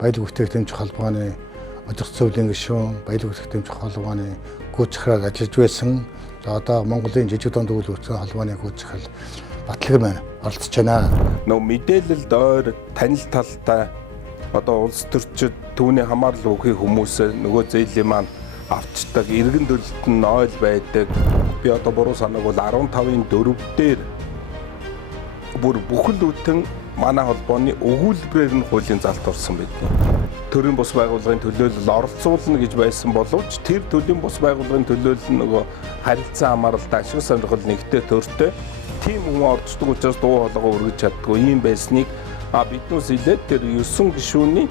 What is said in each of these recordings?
баялаг бүтээгдэхүүн холбооны очих зөвлөлийн гишүүн, баялаг бүтээгдэхүүн холбооны гүйцэтгэх захиргааг ажиллаж байсан. За одоо Монголын жижиг дунд үйл хөдлөлийн холбооны гүйцэтгэх Батлаг маань оролцож байна. Нөгөө мэдээлэлд ойр танил талтай одоо улс төрчид түүний хамаарлал өгөх хүмүүсээ нөгөө зээлийн маань авчдаг, иргэн төлөлт нь ойл байдаг. Би одоо буруу санааг бол 15-ын 4 дээр бүр бүхэл бүтэн манай холбооны өгүүлбэрээр нь хуулийн залт орсон байдаг. Төрийн бус байгууллагын төлөөлөл оролцуулна гэж байсан боловч тэр төрийн бус байгууллагын төлөөлөл нөгөө харилцан хамааралтай ашиг сонирхол нэгтэй төртэй тийм хүн орчдөг учраас дуу хоолойгоо өргөж чаддгүй юм байсныг биднээс илээд тэр 9 гишүүний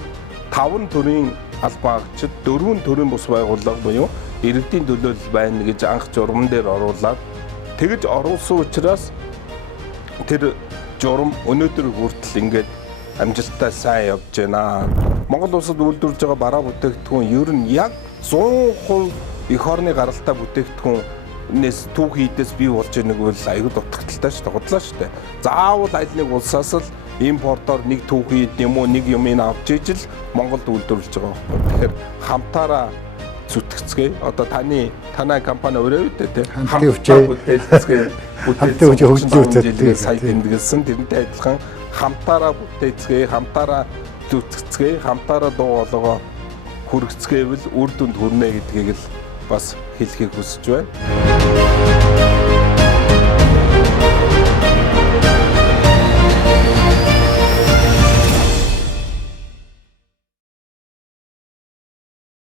5 төрийн албаагчид 4 төрийн бус байгууллага буюу иргэдийн төлөөлөл байна гэж анх журам дээр оруулаад тэгж оруулсан учраас тэр журам өнөөдөр хүртэл ингээд амжилттай сайн явж байна. Монгол улсад үйлдвэрлэж байгаа бараа бүтээгдэхүүн ер нь яг 100% эх орны гаралтай бүтээгдэхүүнээс түүх хийдээс бий болж байгааг бол аюул дутагдaltaй шүү дээ. Худлаа шүү дээ. Заавал аль нэг улсаас л импортоор нэг түүх хийд юм уу нэг юм авч ижил Монголд үйлдвэрлэж байгаа байхгүй. Тэгэхээр хамтаараа зүтгэцгээе. Одоо танай компани өөрөө үү те хамтаа бүтээлцгээе хөгжүүлэлт сая тэмдэглэсэн тэрнтэй адилхан хамтаараа бүтээцгээе, хамтаараа зүтгэцгээе, хамтаараа дуу хоолойгоо хүргэцгээвэл үр дүнд хүрнэ гэдгийг л бас хэлхийг хүсэж байна.